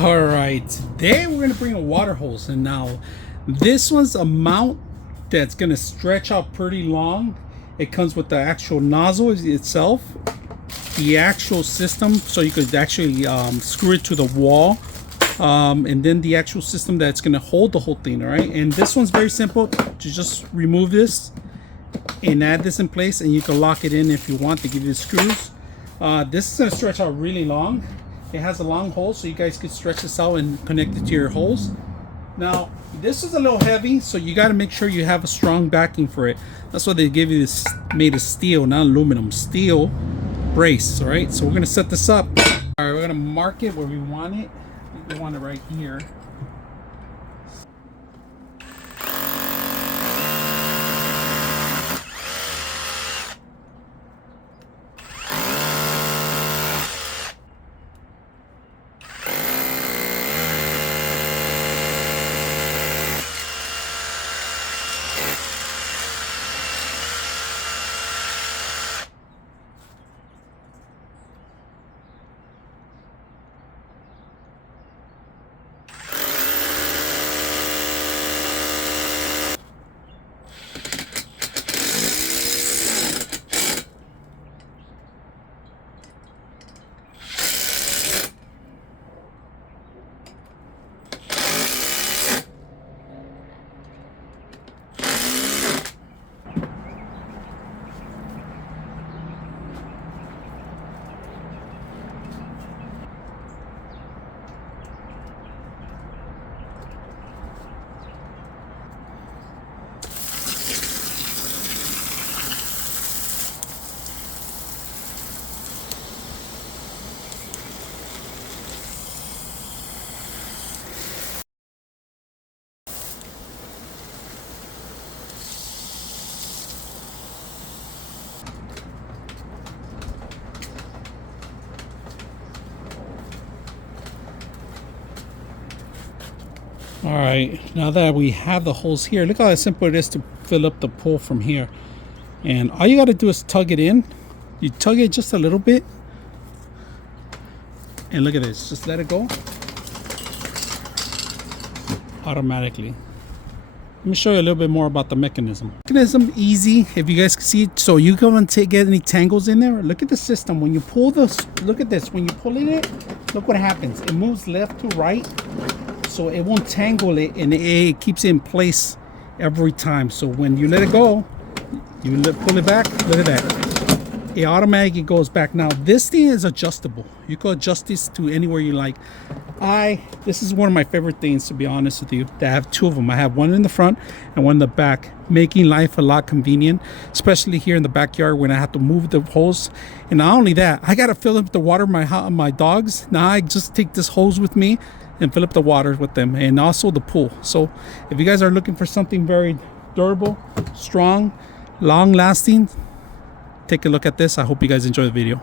All right, today we're gonna bring a water hose, and now this one's a mount that's gonna stretch out pretty long. It comes with the actual nozzle itself, the actual system, so you could actually screw it to the wall, and then the actual system that's gonna hold the whole thing. All right, and this one's very simple. You just remove this and add this in place, and you can lock it in if you want to give you the screws. This is gonna stretch out really long. It has a long hole, so you guys could stretch this out and connect it to your holes. Now, this is a little heavy, so you got to make sure you have a strong backing for it. That's why they give you this made of steel, not aluminum, steel brace. All right, so we're gonna set this up. All right, we're gonna mark it where we want it. We want it right here. All right, now that we have the holes here, look how simple it is to fill up the pull from here. And all you got to do is tug it in. You tug it just a little bit. And look at this, just let it go. Automatically. Let me show you a little bit more about the mechanism. Mechanism, easy, if you guys can see it. So you go and get any tangles in there. Look at the system. When you pull this, look at this. When you pull it, look what happens. It moves left to right. So it won't tangle it, and it keeps it in place every time. So when you let it go, you pull it back, look at that. It automatically goes back. Now this thing is adjustable. You can adjust this to anywhere you like. This is one of my favorite things, to be honest with you. I have two of them. I have one in the front and one in the back, making life a lot convenient, especially here in the backyard when I have to move the hose. And not only that, I gotta fill up the water my dogs. Now I just take this hose with me and fill up the water with them, and also the pool. So if you guys are looking for something very durable, strong, long lasting, take a look at this. I hope you guys enjoy the video.